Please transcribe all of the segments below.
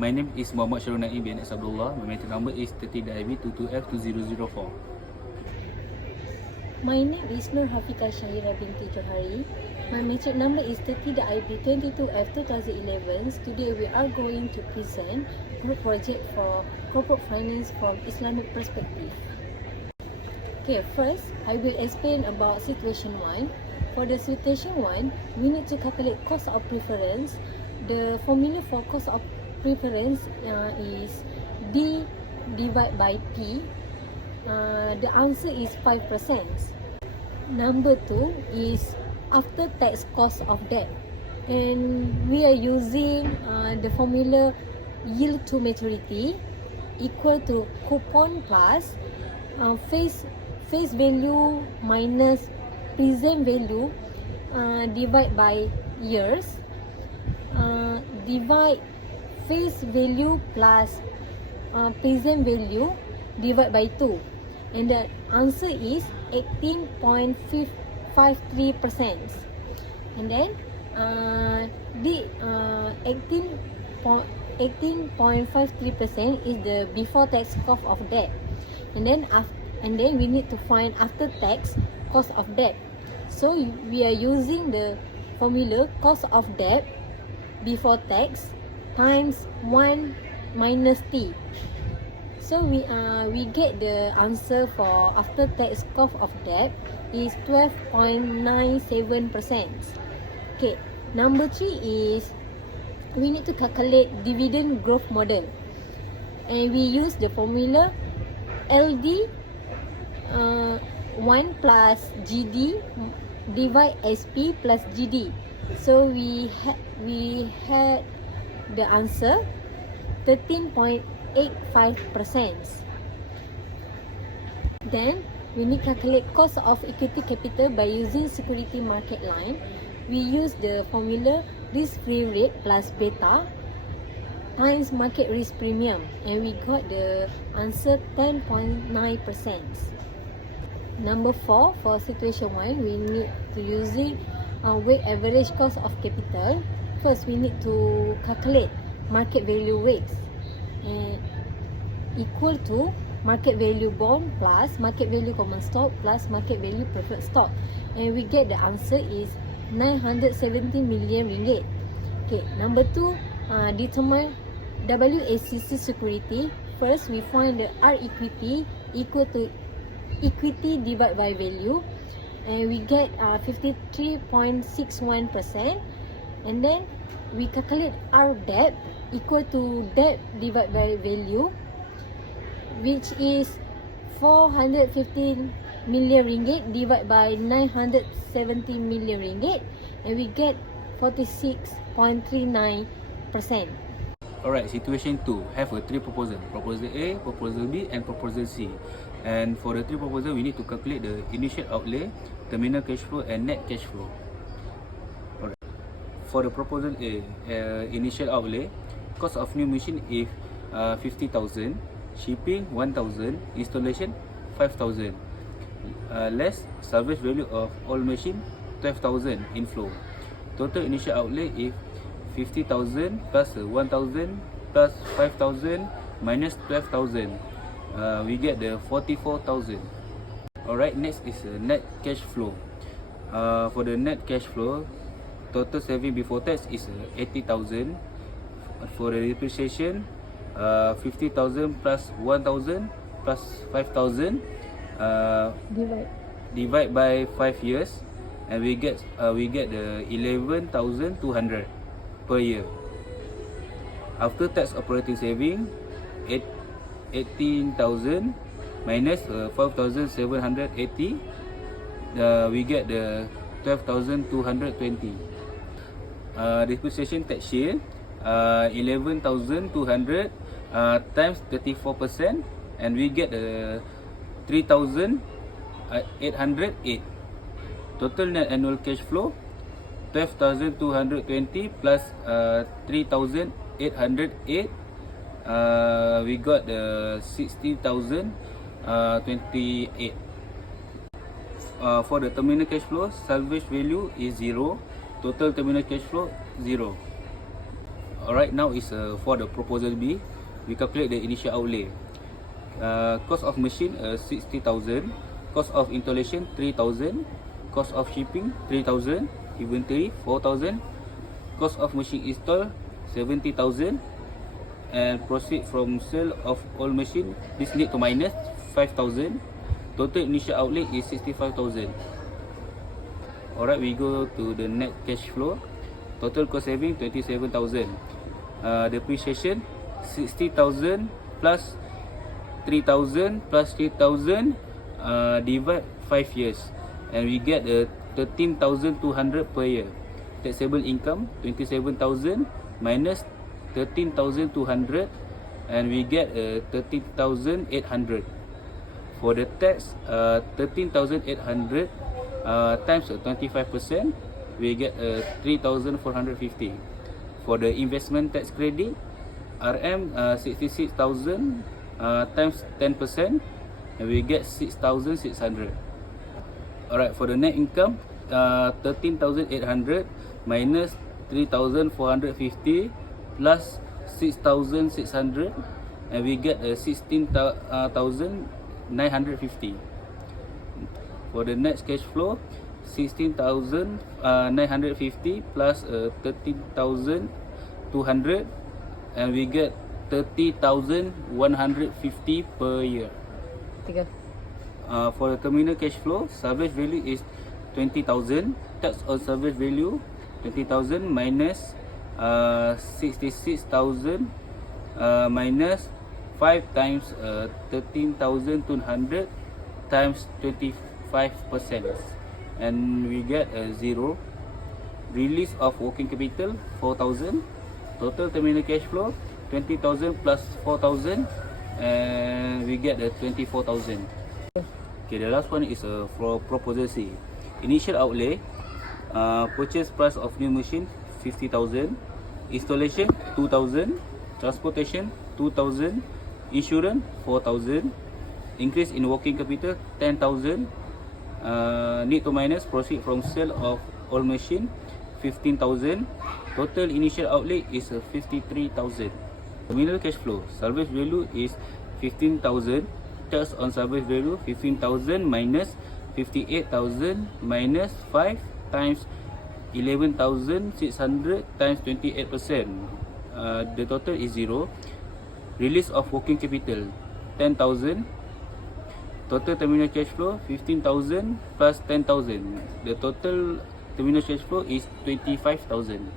My name is Muhammad Syarul Naim bin Abdullah. My metric number is 30-IB22F2004. My name is Nur Hafika Syahira binti Johari. My metric number is 30-IB22F2011. Today we are going to present group project for corporate finance from Islamic perspective. Okay, first I will explain about situation 1. For the situation 1, we need to calculate cost of preference. The formula for cost of preference is D divided by T. The answer is 5%. Number 2 is after tax cost of debt, and we are using the formula yield to maturity equal to coupon plus face value minus present value divide by years, divide face value plus present value divide by 2, and the answer is 18.53%. And then the 18.53% is the before tax cost of debt, and then we need to find after tax cost of debt. So we are using the formula cost of debt before tax times 1 minus T. So we get the answer for after tax cost of debt is 12.97%. Okay, number 3 is we need to calculate dividend growth model, and we use the formula LD 1 plus GD divide SP plus GD. So we had the answer 13.85%. Then we need to calculate cost of equity capital by using security market line. We use the formula risk-free rate plus beta times market risk premium, and we got the answer 10.9%. Number 4, for situation 1, we need to using weight average cost of capital. First, we need to calculate market value weights and equal to market value bond plus market value common stock plus market value preferred stock, and we get the answer is 970 million ringgit. Okay, number 2, determine WACC security. First, we find the R equity equal to equity divided by value, and we get 53.61%. And then we calculate R debt equal to debt divided by value, which is 415 million ringgit divided by 970 million ringgit, and we get 46.39%. Alright, situation 2 have a 3 proposal. Proposal A, proposal B and proposal C. And for the 3 proposal, we need to calculate the initial outlay, terminal cash flow and net cash flow. Alright. For the proposal A, initial outlay, cost of new machine is 50,000, shipping 1,000, installation 5,000, less salvage value of all machine 12,000 inflow. Total initial outlay is 50,000 plus 1,000 plus 5,000 minus 12,000. We get the 44,000. Alright, next is net cash flow. For the net cash flow, total saving before tax is 80,000. For the depreciation, 50,000 plus 1,000 plus 5,000 divide by 5 years, and we get the 11,200 per year. After tax operating saving, 18,000 minus 5,780, we get the 12,220. Depreciation tax shield, 11,200 times 34%, and we get the 3,808. Total net annual cash flow 12,220 plus 3,808. We got the 60,028. For the terminal cash flow, salvage value is 0. Total terminal cash flow 0. Alright, now is for the proposal B. We calculate the initial outlay. Cost of machine 60,000, cost of installation 3,000, cost of shipping 3,000, inventory 4,000, cost of machine install 70,000, and proceed from sale of all machine. This need to minus 5,000. Total initial outlay is 65,000. Alright, we go to the net cash flow. Total cost saving 27,000. Depreciation 60,000 plus 3,000 plus 3,000 divide 5 years, and we get 13,200 per year. Taxable income 27,000 minus 13,200, and we get 13,800. For the tax, 13,800 times 25%, we get 3,450. For the investment tax credit, RM 66,000 times 10%, and we get 6,600. Alright, for the net income, 13,800 minus 3,450 plus 6,600, and we get 16,950. For the net cash flow, 16,950 plus 13,200, and we get 30,150 per year. For the terminal cash flow, salvage value is 20,000. Tax on salvage value 20,000 minus 66,000 minus 5 times 13,200 times 25%, and we get 0. Release of working capital 4,000. Total terminal cash flow 20,000 plus 4,000, and we get 24,000. Okay, the last one is for proposal C. Initial outlay, purchase price of new machine 50,000, installation 2,000, transportation 2,000, insurance 4,000, increase in working capital 10,000, need to minus proceed from sale of all machine 15,000. Total initial outlay is 53,000. Terminal cash flow, salvage value is 15,000. Tax on salvage value 15,000 minus 58,000 minus 5 times 11,600 times 28%. The total is 0. Release of working capital 10,000. Total terminal cash flow 15,000 plus 10,000. The total terminal cash flow is 25,000.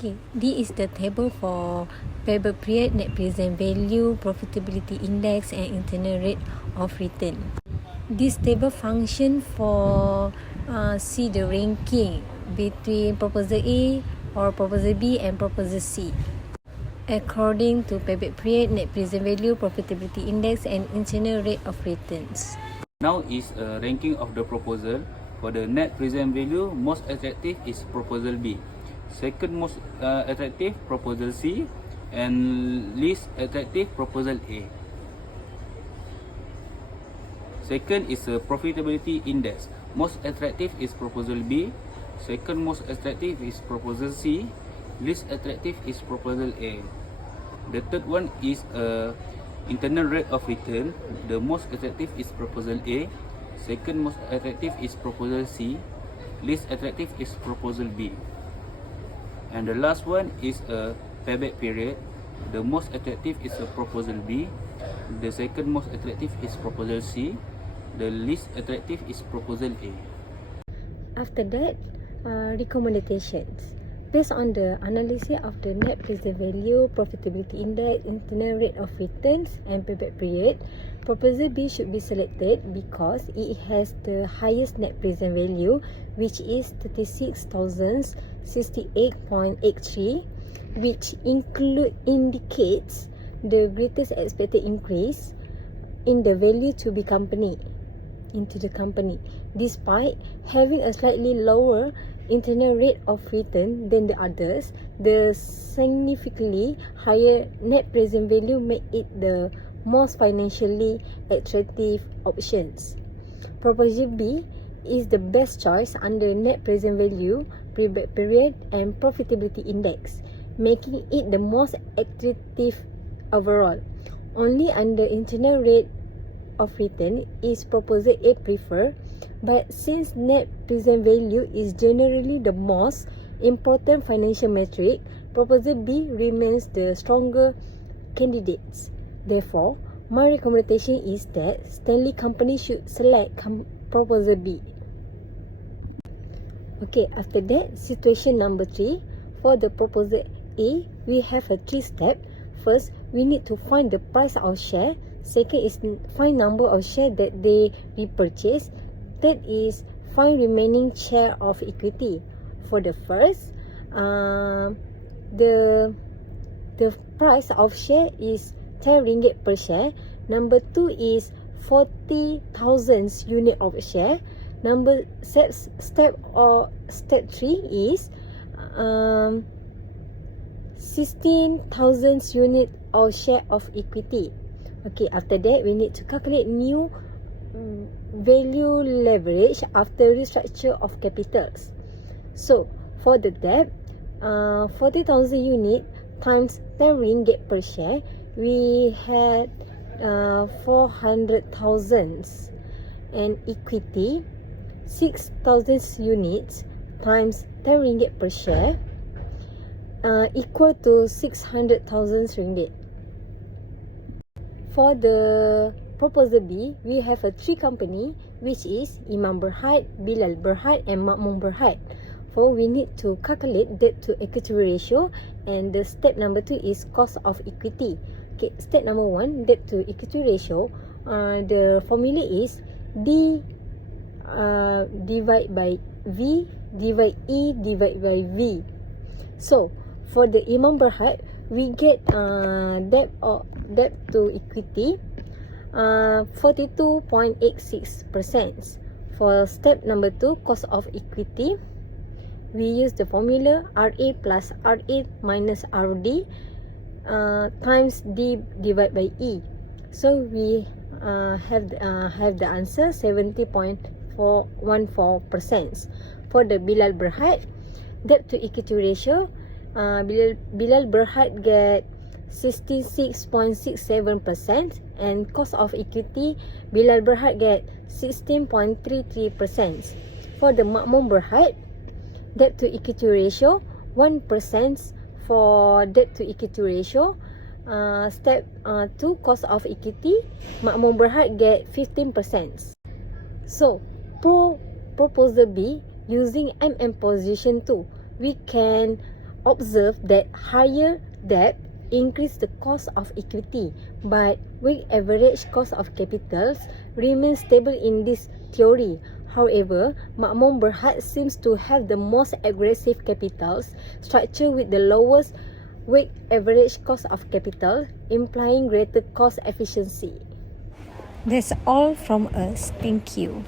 Okay, this is the table for payback period, net present value, profitability index, and internal rate of return. This table function for see the ranking between proposal A or proposal B and proposal C, according to payback period, net present value, profitability index, and internal rate of returns. Now is a ranking of the proposal. For the net present value, most attractive is proposal B. Second most attractive, proposal C, and least attractive, proposal A. Second is a profitability index. Most attractive is proposal B. Second most attractive is proposal C. Least attractive is proposal A. The third one is internal rate of return. The most attractive is proposal A. Second most attractive is proposal C. Least attractive is proposal B. And the last one is a payback period. The most attractive is a proposal B. The second most attractive is proposal C. The least attractive is proposal A. After that, recommendations. Based on the analysis of the net present value, profitability index, internal rate of returns, and payback period, proposal B should be selected because it has the highest net present value, which is 36,068.83, which indicates the greatest expected increase in the value to be into the company, despite having a slightly lower internal rate of return than the others. The significantly higher net present value make it the most financially attractive options. Proposal B is the best choice under net present value, payback period, and profitability index, making it the most attractive overall. Only under internal rate of return is proposal A preferred, but since net present value is generally the most important financial metric, proposal B remains the stronger candidates. Therefore, my recommendation is that Stanley Company should select proposal B. Okay, after that, situation number 3. For the proposal A, we have a 3-step. First, we need to find the price of share. Second is find number of share that they repurchase. Third is find remaining share of equity. For the first, the price of share is 10 ringgit per share. Number 2 is 40,000 unit of share. Step 3 is 16,000 unit of share of equity. Okay, after that we need to calculate new value leverage after restructure of capitals. So for the debt, 40,000 unit times 10 ringgit per share, we had 400,000, and equity 6,000 units times 10 ringgit per share equal to 600,000 ringgit. For the proposal B, we have a 3 company, which is Imam Berhad, Bilal Berhad, and Makmum Berhad. For we need to calculate debt to equity ratio, and the step number 2 is cost of equity. Okay, step number 1, debt to equity ratio. The formula is D divide by V divide E divide by V. So for the Imam Berhad, we get debt to equity 42.86%. For step number 2, cost of equity, we use the formula RA plus RA minus RD times D divided by E. So we have the answer 70.414%. For the Bilal Berhad, debt to equity ratio, Bilal Berhad get 66.67%, and cost of equity, Bilal Berhad get 16.33%. For the Makmum Berhad, debt to equity ratio 1% for debt to equity ratio. Step 2, cost of equity, Makmum Berhad get 15%. So proposal B, using position 2, we can observe that higher debt increase the cost of equity, but weighted average cost of capitals remains stable in this theory. However, Makmum Berhad seems to have the most aggressive capitals structure with the lowest weighted average cost of capital, implying greater cost efficiency. That's all from us. Thank you.